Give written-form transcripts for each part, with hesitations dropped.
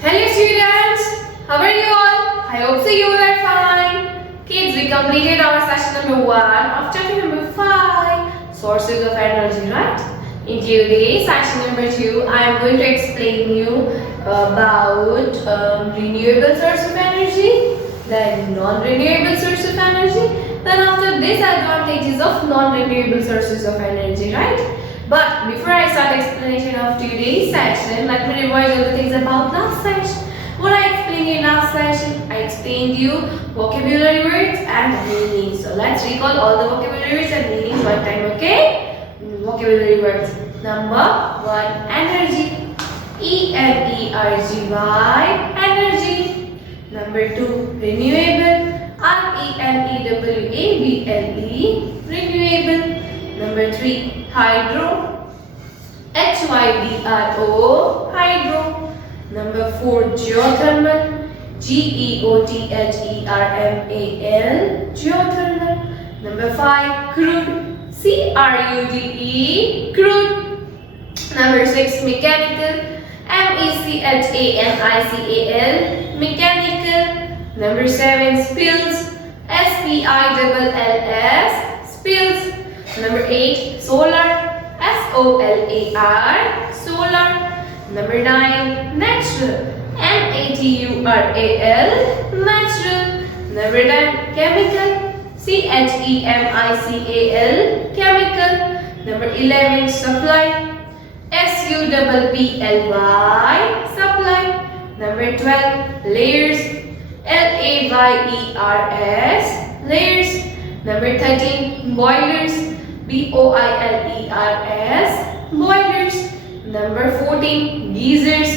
Hello students, how are you all? I hope so you all are fine. Kids, we completed our session number 1 of chapter number 5, sources of energy, right? In today's session number 2, I am going to explain you about renewable source of energy, then non-renewable source of energy, then after this advantages of non-renewable sources of energy, right? But before I start explanation of today's session, let me revise all the things about last session. What I explained in last session, I explained you vocabulary words and meanings. So let's recall all the vocabulary words and meanings one time, okay? Vocabulary words. Number 1, energy. E-N-E-R-G-Y, energy. Number 2, renewable. R-E-N-E-W-A-B-L-E, renewable. Number 3, hydro. H-Y-D-R-O, hydro. Number 4, geothermal. G-E-O-T-H-E-R-M-A-L, geothermal. Number 5, crude. C-R-U-D-E, crude. Number 6, mechanical. M-E-C-H-A-N-I-C-A-L, mechanical. Number 7, spills. S-P-I-L-L-S, spills. Number 8, solar. S-O-L-A-R, solar. Number 9, natural. N-A-T-U-R-A-L, natural. Number 10, chemical. C-H-E-M-I-C-A-L, chemical. Number 11, supply. S-U-P-P-L-Y, supply. Number 12, layers. L-A-Y-E-R-S, layers. Number 13, boilers. B-O-I-L-E-R-S, boilers. Number 14, geysers.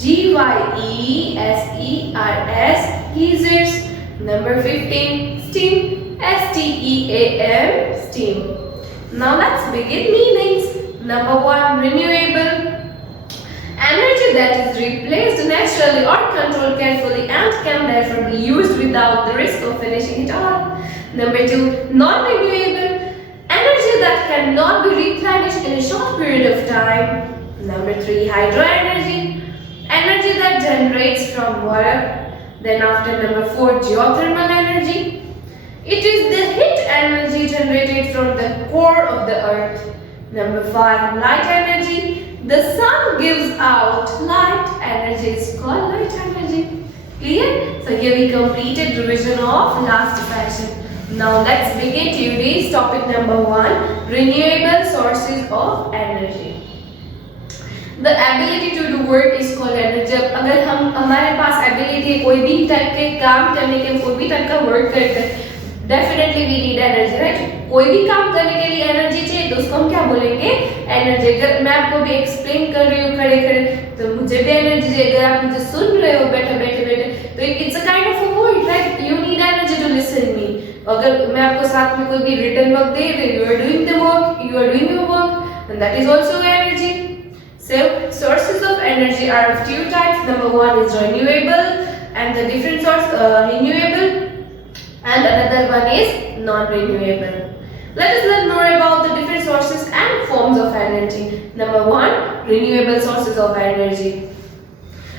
G-Y-E-S-E-R-S, geysers. Number 15, steam. S-T-E-A-M, steam. Now let's begin meanings. Number 1, renewable. Energy that is replaced naturally or controlled carefully and can therefore be used without the risk of finishing it all. Number 2, non-renewable. Energy that cannot be replenished in a short period of time. Number 3, hydro energy. Energy that generates from water. Then after number 4, geothermal energy. It is the heat energy generated from the core of the earth. Number 5, light energy. The sun gives out light. Energy is called light energy. Clear? So here we completed revision of last session. Now let's begin today's topic number 1, renewable sources of energy. The ability to do work is called energy. अगर हम हमारे पास ability है कोई भी type के काम करने के कोई भी टाइप का वर्क करते हैं, definitely we need energy, right? कोई भी काम करने के लिए एनर्जी चाहिए तो उसको हम क्या बोलेंगे? एनर्जी. अगर मैं आपको भी एक्सप्लेन कर रही हूँ खड़े खड़े तो मुझे भी एनर्जी चाहिए. अगर आप मुझे सुन रहे हो बैठे बैठे तो it's a kind of a word, right? You need energy to listen me. अगर मैं आपको साथ में कोई भी रिटन वर्क दे रही हूँ, you are doing the work, you are doing your work, and that is also energy. So sources of energy are of two types. Number 1 is renewable and the different source renewable, and another one is non-renewable. Let us learn more about the different sources and forms of energy. Number 1, renewable sources of energy.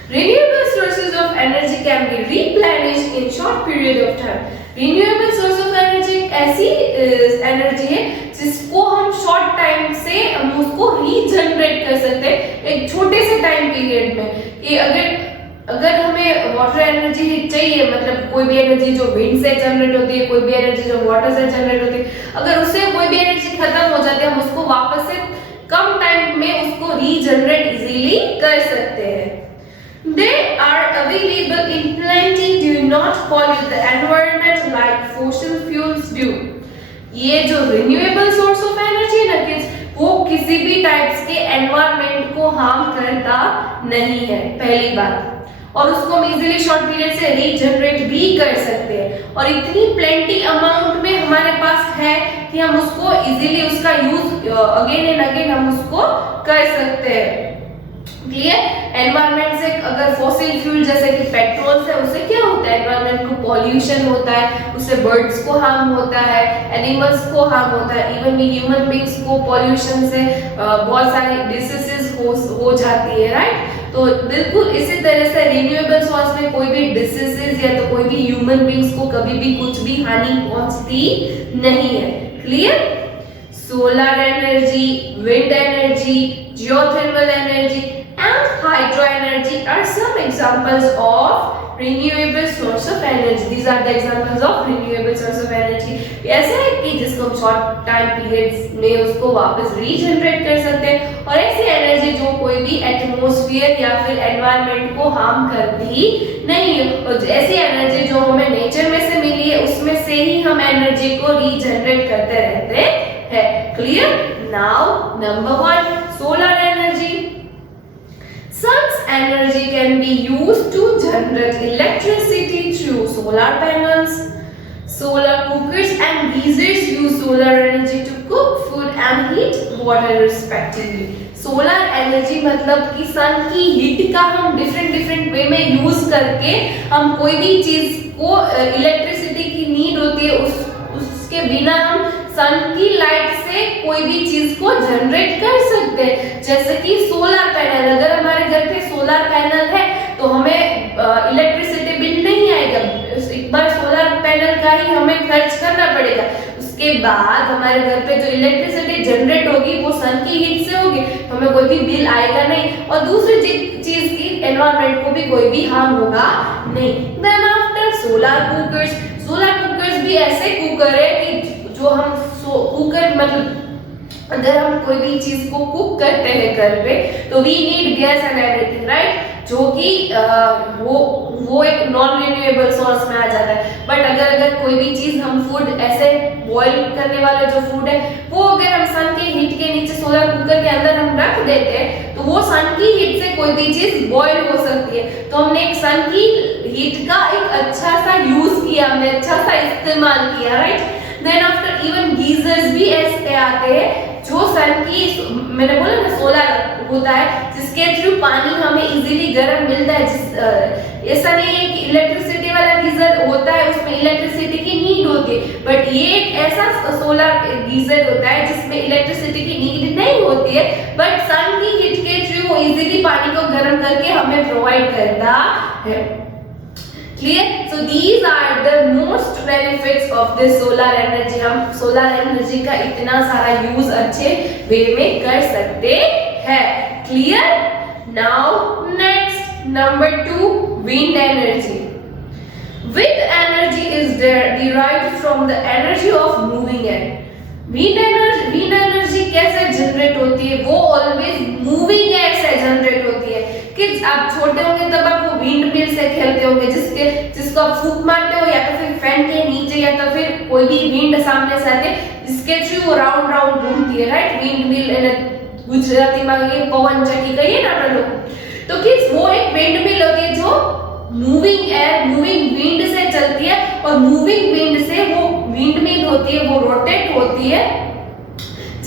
Renewable sources of energy can be replenished in short period of time. Renewable source of energy ऐसी energy है जिसको हम short time से हम उसको regenerate कर सकते हैं एक छोटे से टाइम पीरियड में. कि अगर हमें वाटर एनर्जी चाहिए, मतलब कोई भी एनर्जी जो विंड से जनरेट होती है, कोई भी एनर्जी जो वाटर से जनरेट होती है, अगर उससे कोई भी एनर्जी खत्म हो जाती है हम उसको वापस से कम टाइम में उसको रीजनरेट इजीली कर सकते हैं. They are available in plenty, do not pollute the environment like fossil fuels do. ये जो renewable source of energy है ना, वो किसी भी टाइप्स के एनवायरनमेंट को हार्म करता नहीं है, पहली बात. और उसको हम इजीली शॉर्ट पीरियड से रीजनरेट भी कर सकते हैं. और इतनी प्लेंटी अमाउंट में हमारे पास है कि हम उसको इजीली उसका यूज अगेन एंड अगेन हम उसको कर सकते हैं. क्लियर? एनवायरनमेंट से अगर फॉसिल फ्यूल जैसे कि पेट्रोल से उससे क्या होता है? एनवायरनमेंट को पॉल्यूशन होता है, उससे बर्ड्स को हार्म होता है, एनिमल्स को हार्म होता है, इवन ह्यूमन बींग्स को पॉल्यूशन से बहुत सारी डिसीजेस हो जाती है, राइट? तो तो बिल्कुल इसी तरह से रिन्यूएबल सोर्स में कोई भी डिसीजेस या तो कोई भी ह्यूमन बींग्स को कभी भी कुछ भी हानि पहुंचती नहीं है। Clear? Solar energy, wind energy, geothermal energy and hydro energy are some examples of renewable source of energy. These are the examples of renewable source of energy. ऐसा है कि जिसको हम शॉर्ट टाइम पीरियड्स में उसको वापस रीजनरेट कर सकते हैं, और ऐसी एनर्जी जो कोई भी एटमॉस्फेयर या फिर एनवायरनमेंट को हार्म करती नहीं है, और ऐसी एनर्जी जो हमें नेचर में से मिली है उसमें से ही हम एनर्जी को रीजनरेट करते रहते हैं। Clear? Now number 1, solar energy. Sun's energy can be used to generate electricity through solar panels. Solar cookers and geysers use solar energy to cook food and heat water respectively. Solar energy मतलब कि सन की heat का हम different way में use करके हम कोई भी चीज को इलेक्ट्रिसिटी की नीड होती है उसके बिना हम सन की लाइट से कोई भी चीज को जनरेट कर सकते हैं। जैसे कि सोलर पैनल, अगर हमारे घर पे सोलर पैनल है तो हमें इलेक्ट्रिसिटी बिल नहीं आएगा, एक बार सोलर पैनल का ही हमें खर्च करना पड़ेगा, उसके बाद हमारे घर पे जो इलेक्ट्रिसिटी जनरेट होगी वो सन की हीट से होगी, तो हमें कोई भी बिल आएगा नहीं, और दूसरी चीज की एनवायरनमेंट को भी कोई भी हार्म होगा नहीं। देन आफ्टर सोलर कुकर्स भी ऐसे कुकर है कि जो हम कुकर मतलब अगर हम कोई भी चीज को कुक करते हैं घर पे तो we need gas and everything, right, जो कि वो एक नॉन रिन्यूएबल सोर्स में आ जाता है। बट अगर कोई भी चीज हम फूड ऐसे बॉईल करने वाला जो फूड है वो अगर हम सन के हीट के नीचे सोलर कुकर के अंदर हम रख देते हैं तो वो सन की हीट से कोई भी चीज बॉईल हो सकती है। तो हमने एक सन की हीट का एक अच्छा सा यूज किया, हमने अच्छा सा इस्तेमाल किया, right. Then after even geysers भी ऐसे आते हैं जो सन की, मैंने बोला ना सोलर होता है जिसके थ्रू पानी हमें इजीली गर्म मिलता है। ऐसा नहीं है कि इलेक्ट्रिसिटी वाला गीजर होता है उसमें इलेक्ट्रिसिटी की नीड होती है, बट ये एक ऐसा सोलर गीजर होता है जिसमें इलेक्ट्रिसिटी की नीड नहीं होती है, बट सन की हीट के थ्रू वो इजीली पानी को गर्म करके हमें प्रोवाइड करता है। Clear? So these are the most benefits of this solar energy. हम solar energy का इतना सारा यूज अच्छे वे में कर सकते हैं। Clear? Now next number 2, wind energy. Wind energy is derived from the energy of moving air. Wind energy कैसे जनरेट होती है? वो ऑलवेज मूविंग एयर से जनरेट होती है। किड्स आप छोटे होंगे तब आप वो विंड मिल से खेलते होंगे जिसको आप फूंक मारते हो या तो फिर फैन के नीचे या तो फिर कोई भी विंड सामने से आते जिसके थ्रू वो राउंड राउंड घूमती है, राइट। विंड मिल गुजराती में ये पवन चक्की कहिए ना अपन लोग। तो किड्स वो एक विंड मिल होती है जो मूविंग एयर मूविंग विंड से चलती है, और मूविंग विंड से वो विंड मिल होती है वो रोटेट होती है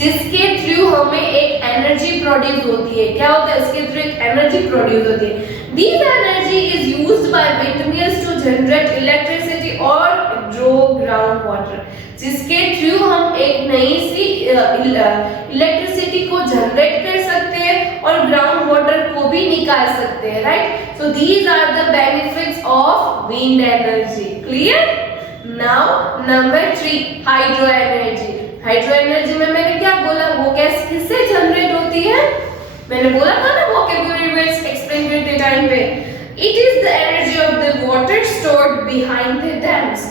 जिसके थ्रू हमें एक एनर्जी प्रोड्यूस होती है। क्या होता है? उसके थ्रू एक एनर्जी प्रोड्यूस होती है। This energy is used by windmills to generate electricity or draw groundwater, जिसके थ्रू हम एक नई सी इलेक्ट्रिसिटी को जनरेट कर सकते हैं और ग्राउंड वाटर को भी निकाल सकते हैं, right. So these are the benefits of wind energy. Clear? Now number 3, hydro energy. Hydro energy में मैंने क्या बोला, वो गैस किससे जनरेट होती है? मैंने बोला था ना वोकैब्युलरी वर्ड्स एक्सप्लेन करते टाइम पे, it is the energy of the water stored behind the dams.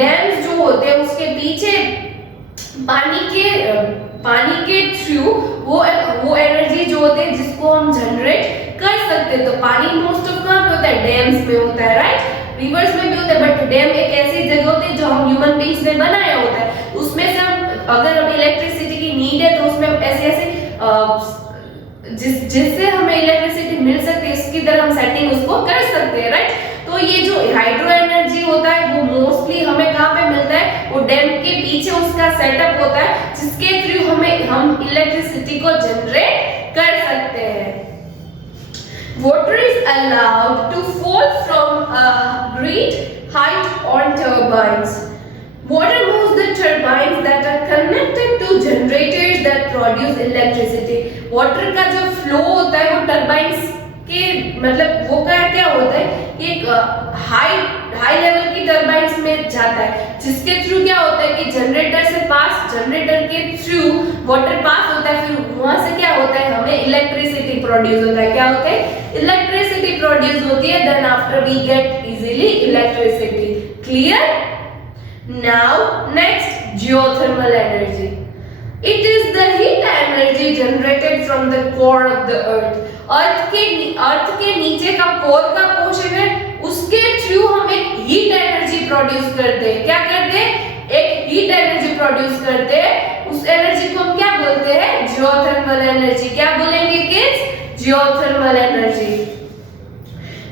Dams जो होते हैं उसके पीछे पानी के थ्रू वो एनर्जी जो होते हैं जिसको हम जनरेट कर सकते हैं। तो पानी मोस्ट ऑफ कहाँ पे होता है? डैम्स में होता है, राइट। रिवर्स में भी होता है, बट डैम एक ऐसी जगह होती है जो हम ह्यूमन बीइंग्स ने बनाया होता है। उसमें से हम अगर हमें इलेक्ट्रिसिटी की नीड है तो उसमें ऐसे जिससे हमें इलेक्ट्रिसिटी मिल सकती है इसकी तरह हम सेटिंग उसको कर सकते हैं, राइट। तो ये जो हाइड्रो एनर्जी होता है वो मोस्टली हमें कहाँ पे मिलता है? वो डैम के पीछे उसका सेटअप होता है जिसके थ्रू हम इलेक्ट्रिसिटी को जनरेट कर सकते हैं। Water is allowed to fall from a great height on turbines. Water moves the turbines that are connected to generators that produce electricity. Water का जो flow होता है वो turbines के मतलब वो क्या होता है कि एक हाई लेवल की टरबाइन्स में जाता है, जिसके थ्रू क्या होता है कि जनरेटर के थ्रू वाटर पास होता है, फिर वहां से क्या होता है हमें इलेक्ट्रिसिटी प्रोड्यूस होता है। क्या होता है? इलेक्ट्रिसिटी प्रोड्यूस होती है, then after we get easily electricity. Clear? Now next, geothermal energy. It is the heat energy generated from the core of the earth. अर्थ के नीचे का कोर का पोर्शन है, उसके थ्रू हम एक हीट एनर्जी प्रोड्यूस करते हैं। क्या करते हैं? एक हीट एनर्जी प्रोड्यूस करते हैं। उस एनर्जी को हम क्या बोलते हैं? Geothermal energy. क्या बोलेंगे kids? Geothermal energy.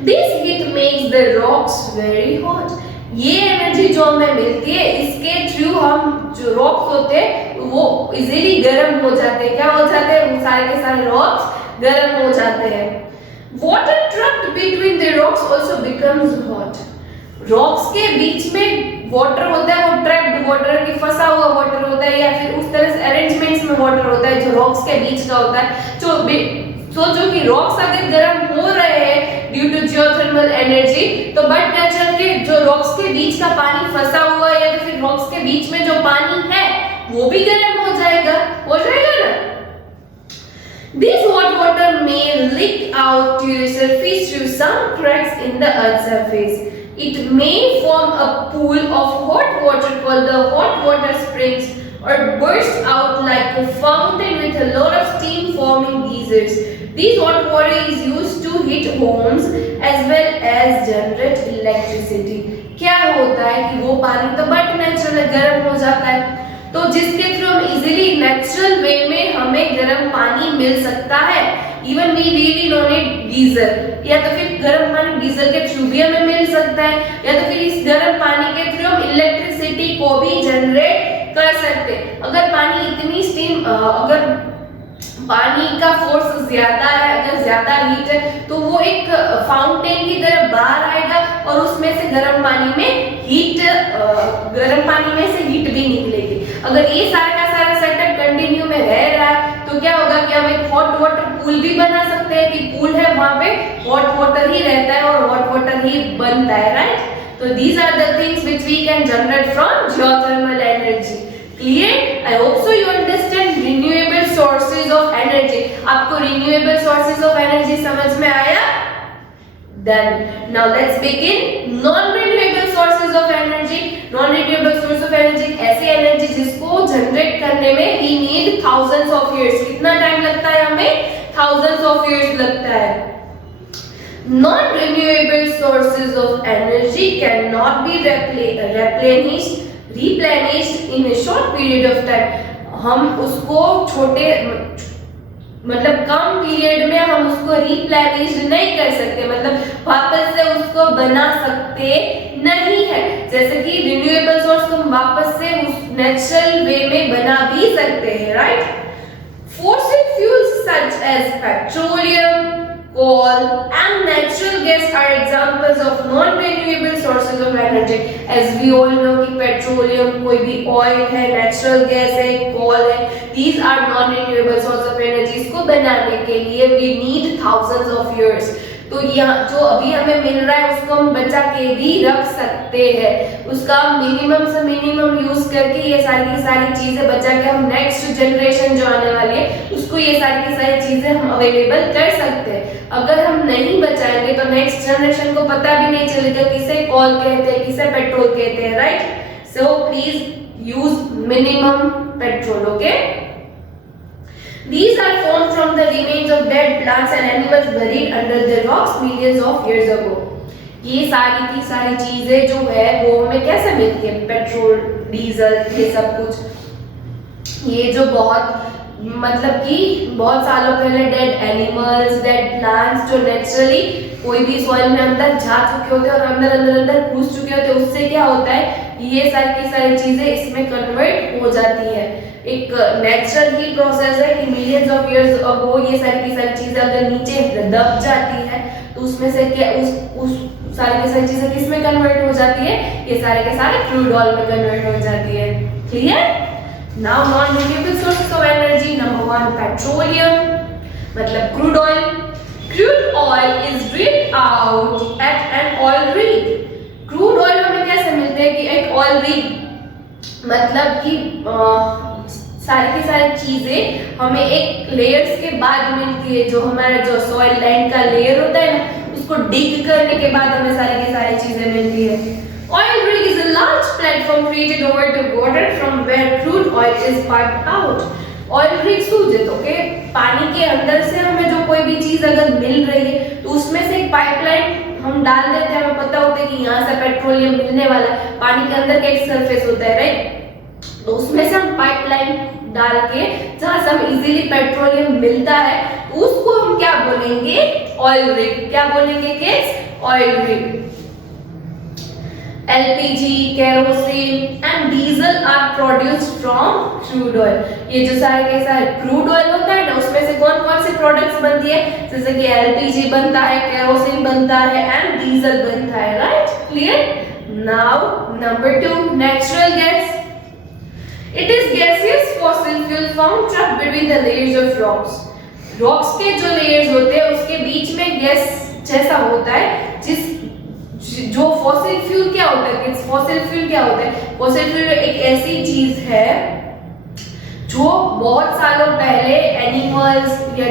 This heat makes the rocks very hot. ये एनर्जी जो हमें मिलती है, इसके थ्रू हम जो रॉक्स होते हैं वो इजीली गर्म हो जाते हैं। क्या हो जाते हैं? वो सारे के सारे रॉक्स गर्म हो जाते हैं। Water trapped between the rocks also becomes hot. Rocks के बीच में वाटर होता है, वो ट्रैप्ड वाटर की फंसा हुआ वाटर होता है, या फिर उस तरह से अरेंजमेंट्स में वाटर होता है जो रॉक्स के बीच का होता है। सोचो कि रॉक्स अगर गर्म हो रहे हैं ड्यू टू जियोथर्मल एनर्जी, तो बट नेचुरली जो रॉक्स के बीच का पानी फंसा हुआ है या तो फिर रॉक्स के बीच में जो पानी है वो भी गर्म हो जाएगा ना। This hot water may leak out to the surface through some cracks in the earth's surface. It may form a pool of hot water called the hot water springs, or burst out like a fountain with a lot of steam forming geysers. This hot water is used to heat homes as well as generate electricity. क्या होता है कि वो पानी तो but natural गर्म हो जाता है, तो जिसके थ्रू हम इजीली नेचुरल वे में हमें गर्म पानी मिल सकता है। Even we really don't need geyser, या तो फिर गर्म पानी गीजर के थ्रू भी हमें मिल सकता है, या तो फिर इस गर्म पानी के थ्रू हम इलेक्ट्रिसिटी को भी जनरेट कर सकते हैं। अगर पानी का फोर्स ज्यादा है, अगर ज्यादा हीट है, तो वो एक फाउंटेन की तरह बाहर आएगा और उसमें से गर्म पानी में से हीट भी निकलेगी। अगर ये सारा का सारा सेटअप कंटिन्यू में रह रहा है तो क्या होगा कि हम एक हॉट वाटर पूल भी बना सकते हैं कि पूल है वहां पे हॉट वाटर ही रहता है और हॉट वाटर ही बनता है, राइट? तो these are the things which we can generate from geothermal energy. Clear? I hope so you understand renewable sources of energy. आपको renewable sources of energy समझ में आया? Then now let's begin non-renewable sources of energy. Non-renewable source of energy ऐसी energy जिसको generate करने में we need thousands of years. कितना time लगता है हमें? Thousands of years लगता है. Non-renewable sources of energy cannot be replenished in a short period of time. हम उसको कम पीरियड में हम उसको रिप्लेनिश नहीं कर सकते, मतलब वापस से उसको बना सकते नहीं है। जैसे कि रिन्यूएबल सोर्स को हम वापस से उस नेचुरल वे में बना भी सकते हैं, right? Fossil fuels such as petroleum, coal and natural gas are examples of non-renewable sources of energy. As we all know कि पेट्रोलियम कोई भी ऑयल है, नेचुरल गैस है, कोल है, these are non-renewable sources of energy. इसको बनाने के लिए we need thousands of years. तो यहाँ जो अभी हमें मिल रहा है उसको हम बचा के भी रख सकते हैं, उसका मिनिमम से मिनिमम यूज करके ये सारी की सारी चीजें बचा के हम नेक्स्ट जनरेशन जो आने वाली है उसको ये सारी की सारी चीजें हम अवेलेबल कर सकते हैं। अगर हम नहीं बचाएंगे तो नेक्स्ट जनरेशन को पता भी नहीं चलेगा किसे कोल कहते हैं, किसे पेट्रोल कहते हैं, right? So please use minimum petrol, okay? These are formed from the remains of dead plants and animals buried under the rocks millions of years ago. ये सारी की सारी चीजें जो है वो हमें कैसे मिलती है? पेट्रोल, डीजल, ये सब कुछ, ये जो बहुत सालों पहले डेड एनिमल्स, डेड प्लांट्स जो नेचुरली कोई भी सॉइल में अंदर जा चुके होते हैं और अंदर घुस चुके होते हैं, उससे क्या होता है ये सारी की सारी चीजें इसमें कन्वर्ट हो जाती है। एक नेचुरल ही प्रोसेस है कि मिलियंस ऑफ इयर्स अगो ये सारी की सारी चीजें अगर नीचे दब जाती है तो उसमें से क्या उस सारी की सारी चीजें किस में कन्वर्ट हो जाती है? ये सारे के सारे क्रूड ऑयल में कन्वर्ट हो जाती है। Clear? Now non renewable sources of energy, number 1 petroleum मतलब crude oil, Crude oil is drained out at an oil rig. Crude oil हमें कैसे मिलते हैं कि एक ऑयल rig, मतलब कि सारी की सारी चीजें हमें एक लेयर्स के बाद मिलती है। जो हमारा जो सॉइल लैंड का लेयर होता है ना, उसको डिग करने के बाद हमें सारी की सारी चीजें मिलती है। Oil rig is a large platform created over the water from where crude oil is piped out. Oil rig શું છે તો કે पानी के अंदर से हमें जो कोई भी चीज अगर मिल रही है तो उसमें से एक पाइपलाइन हम डाल देते हैं। हमें पता होता है कि यहाँ से पेट्रोलियम मिलने वाला है, पानी के अंदर का एक सरफेस होता है, राइट। तो उसमें से हम पाइपलाइन डाल के जहाँ से हम इजीली पेट्रोलियम मिलता है उसको हम क्या बोलेंगे? Oil rig. क्या बोलेंगे kids? Oil rig. LPG, kerosene and diesel are produced from crude oil. ये जो सारे के सारे क्रूड ऑयल होता है ना, उसमें से कौन कौन से प्रोडक्ट्स बनती है? जैसे कि LPG बनता है, केरोसिन बनता है एंड डीजल बनता है, right? Clear? Now number 2, natural gas. It is gaseous fossil fuel found trapped between the layers of rocks. Rocks के जो लेयर्स होते हैं उसके बीच में गैस जैसा होता है, जो फॉसिल फ्यूल क्या होता है? फॉसिल फ्यूल क्या होता है? फॉसिल फ्यूल एक ऐसी चीज है जो बहुत सालों पहले एनिमल्स या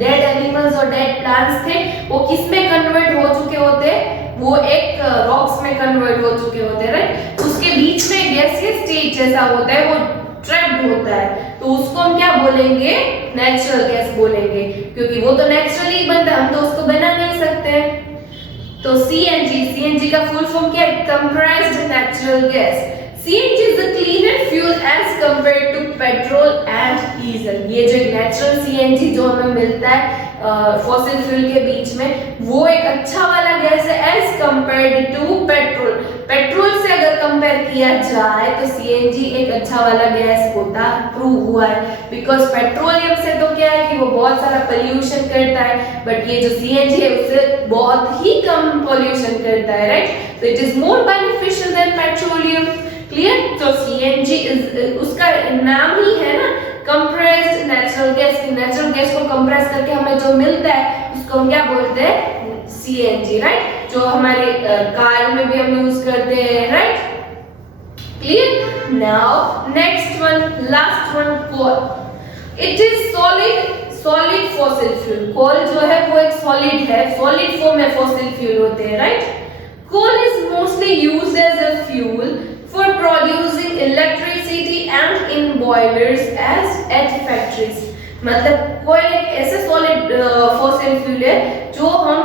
डेड एनिमल्स और डेड प्लांट्स थे, वो किस में कन्वर्ट हो चुके होते? वो एक रॉक्स में कन्वर्ट हो चुके होते हैं, राइट? उसके बीच में गैसियस स्टेट जैसा होता है, वो ट्रैप्ड होता है, तो उसको हम क्या बोलेंगे? नेचुरल गैस बोलेंगे, क्योंकि वो तो नेचुरली बनता है, हम तो उसको बना नहीं सकते। तो CNG का फुल फॉर्म क्या है? Compressed natural gas. CNG is a cleaner fuel as compared to petrol and diesel. ये जो नेचुरल CNG जो हमें मिलता है फॉसिल फ्यूल के बीच में, वो एक अच्छा वाला गैस है as compared to petrol. Petrol से अगर कंपेयर किया जाए तो CNG एक अच्छा वाला गैस होता प्रूव हुआ है, बिकॉज पेट्रोलियम से तो क्या है कि वो बहुत सारा पोल्यूशन करता है, बट ये जो CNG है उससे बहुत ही कम पोल्यूशन करता है, राइट? तो it is more beneficial than petroleum. Clear? तो CNG उसका नाम ही है ना compressed natural gas. Natural gas को कंप्रेस करके हमें जो मिलता है उसको हम क्या बोलते हैं? CNG, right? जो हमारे कार में भी हम यूज करते हैं, right? Clear? Now next one, last one, coal. It is solid fossil fuel. Coal जो है वो एक सॉलिड है, सॉलिड फॉर्म में फॉसिल फ्यूल होते हैं, right? Coal is mostly used as a fuel for producing electricity and in boilers as at factories. मतलब कोई एक ऐसे सॉलिड फॉसिल फ्यूल है जो हम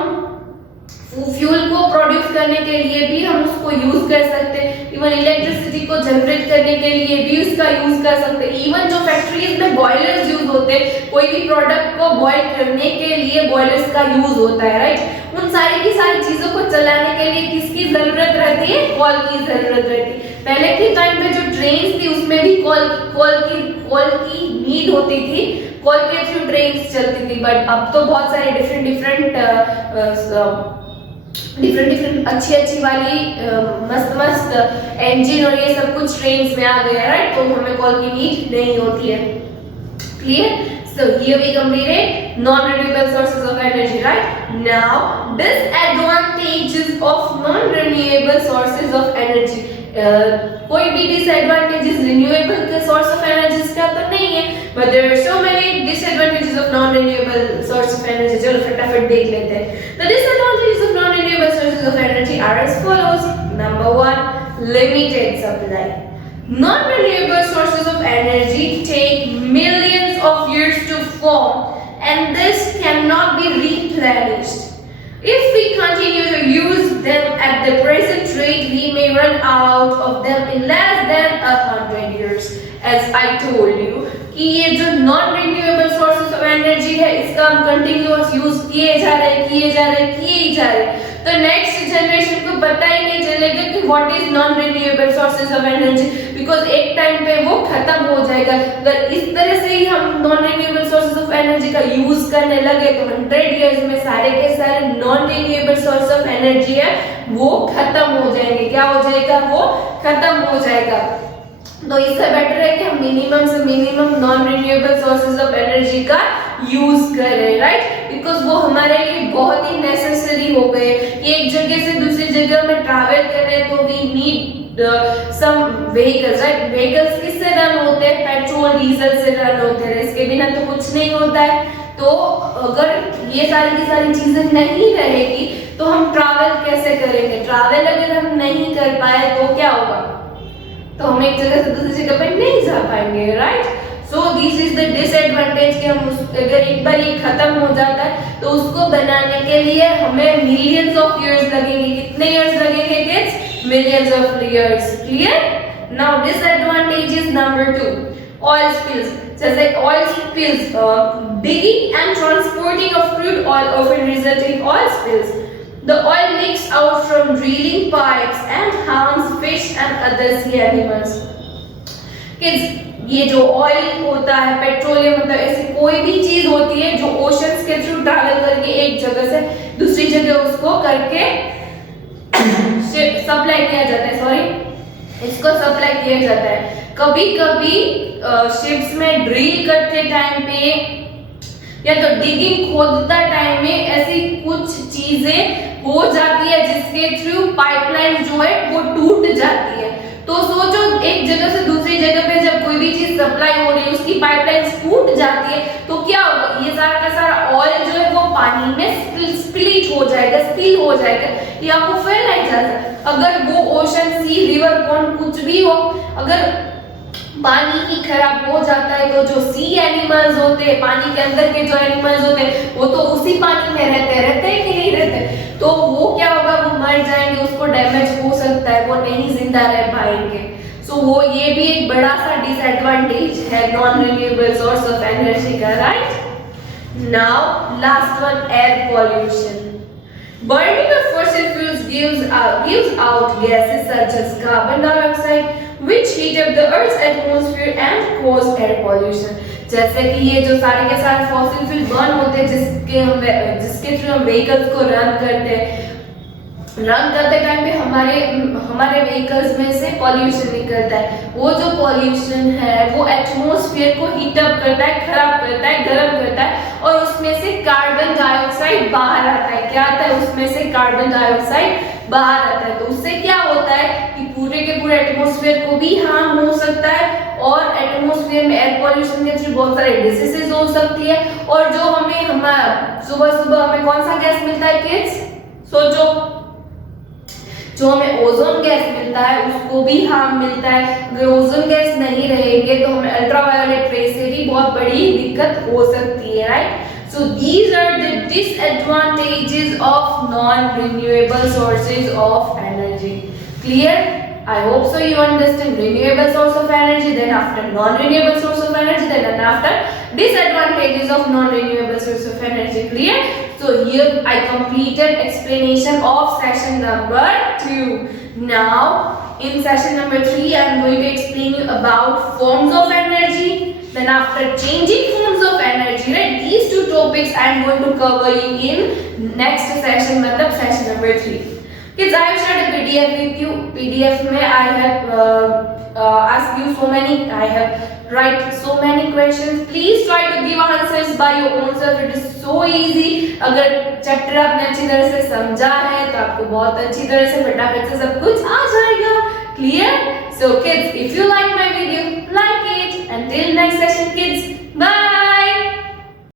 फ्यूल को प्रोड्यूस करने के लिए भी हम उसको यूज कर सकते हैं, इवन इलेक्ट्रिसिटी को जनरेट करने के लिए भी उसका यूज कर सकते हैं। इवन जो फैक्ट्रीज में बॉयलर्स यूज होते हैं, कोई भी प्रोडक्ट को बॉयल करने के लिए बॉयलर्स का यूज होता है, राइट? उन सारी की सारी चीजों को चलाने के लिए किसकी जरूरत रहती है? कॉल की जरूरत रहती है। पहले के टाइम पे जो ट्रेन्स थी उसमें भी कॉल की नीड होती थी, कॉल के थ्रू ट्रेन्स चलती थी, बट अब तो बहुत सारे डिफरेंट अच्छी वाली मस्त इंजन और ये सब कुछ ट्रेन्स में आ गया, राइट? तो हमें कॉल की नीड नहीं होती है। Clear? So here we completed non-renewable sources of energy, right? Now disadvantages of non-renewable sources of energy. कोई भी disadvantages renewable के source of energy का तो नहीं है, but there are so many disadvantages of non-renewable source of energy. चलो फटाफट देख लेते हैं। The disadvantages of non-renewable sources of energy are as follows. Number 1, limited supply. Non-renewable sources of energy take millions of years to form, and this cannot be replenished. If we continue to use them at the present rate, we may run out of them in less than 100 years. As I told you, कि ये जो non-renewable sources of energy है, इसका हम continuous use किए जा रहे, तो next generation को पता ही नहीं चलेगा कि what is non-renewable sources of energy, because एक टाइम पे वो खत्म हो जाएगा। अगर इस तरह से ही हम non-renewable sources of energy का यूज करने लगे तो 100 years में सारे के सारे non-renewable source of energy है वो खत्म हो जाएंगे। क्या हो जाएगा? वो खत्म हो जाएगा। तो इससे बेटर है कि हम मिनिमम से minimum non renewable sources of energy का यूज करें, राइट, बिकॉज वो हमारे लिए बहुत ही नेसेसरी हो गए। एक जगह से दूसरी जगह में ट्रैवल करें तो we need some vehicles, right. Vehicles किससे रन होते हैं? पेट्रोल डीजल से रन होते हैं, इसके बिना तो कुछ नहीं होता है। तो अगर ये सारी की सारी चीजें नहीं रहेगी तो हम ट्रैवल कैसे करेंगे? ट्रैवल अगर हम नहीं कर पाए तो क्या होगा? तो हम एक जगह से दूसरी जगह पे नहीं जा पाएंगे, right. So this is the disadvantage कि हम अगर एक बार ये खत्म हो जाता है तो उसको बनाने के लिए हमें मिलियंस ऑफ इयर्स लगेंगे। कितने इयर्स लगेंगे kids? Millions of years. Clear? Now disadvantages number 2, oil spills. जैसे oil spills, digging and transporting of crude oil often result in oil spills. The oil leaks out from drilling pipes and harms fish and other sea animals. Kids, ये जो oil होता है, petroleum होता है, ऐसी कोई भी चीज होती है जो ओशंस के थ्रू ट्रैवल करके एक जगह से दूसरी जगह उसको करके सप्लाई किया जाता है, सॉरी, इसको सप्लाई किया जाता है। कभी कभी शिप्स में ड्रिल करते टाइम पे या तो डिगिंग खोदता टाइम में ऐसी कुछ चीजें हो जाती है जिसके थ्रू पाइपलाइन जो है वो टूट जाती है। तो सोचो एक जगह से दूसरी जगह पे जब कोई भी चीज सप्लाई हो रही है उसकी पाइपलाइन टूट जाती है तो क्या होगा? ये सारा का सारा ऑयल जो है वो पानी में स्प्लिट हो जाएगा, स्पिल हो जाएगा, ये आपको फैलाया जाता है। अगर वो ओशन, सी, रिवर, पॉन्ड कुछ भी हो, अगर पानी ही खराब हो जाता है तो जो सी एनिमल्स होते हैं, पानी के अंदर के जो एनिमल्स होते हैं वो तो उसी पानी में रहते हैं कि नहीं रहते? तो वो क्या होगा? वो मर जाएंगे, उसको डैमेज हो सकता है, वो नहीं जिंदा रह पाएंगे। सो वो ये भी एक बड़ा सा डिसएडवांटेज है non renewable source of energy का, right. Now last one, air pollution. Burning of fossil fuels gives out gases such as carbon dioxide, which heat up the Earth's atmosphere and cause air pollution. जैसे कि ये जो सारे के सारे fossil fuel burn होते हैं जिसके थ्रू हम व्हीकल्स को रन करते टाइम पे हमारे व्हीकल्स में से पॉल्यूशन निकलता है। वो जो पॉल्यूशन है वो एटमॉस्फेयर को हीट अप करता है, खराब करता है, गर्म करता है और उसमें से कार्बन डाइऑक्साइड बाहर आता है। क्या आता है? उसमें से कार्बन डाइऑक्साइड बाहर आता है। तो उससे क्या होता है कि पूरे के पूरे एटमॉस्फेयर को भी हार्म हो सकता है और एटमॉस्फेयर में एयर पॉल्यूशन के थ्रू बहुत सारे डिसीजेस हो सकती है। और जो सुबह सुबह हमें कौन सा गैस मिलता है किड्स? सोचो, जो हमें ओजोन गैस मिलता है उसको भी हार्म मिलता है। अगर ओजोन गैस नहीं रहेंगे तो हमें अल्ट्रावायोलेट रे से भी बहुत बड़ी दिक्कत हो सकती है, right. So these are the disadvantages of non-renewable sources of energy. Clear? I hope so you understand renewable source of energy, then after non-renewable source of energy, then after disadvantages of non-renewable source of energy. Clear? So here I completed explanation of session number 2. Now in session number 3 I am going to explain you about forms of energy. Then after changing forms of energy, right, these two topics I am going to cover you in next session, matlab session number 3. Kids, I have shared a PDF with you. PDF में I have asked you I have write so many questions. Please try to give answers by your own self. It is so easy. अगर chapter आपने अच्छी तरह से समझा है तो आपको बहुत अच्छी तरह से फटाफट से सब कुछ आ जाएगा। Clear? So kids, if you like my video, like it. Until next session kids,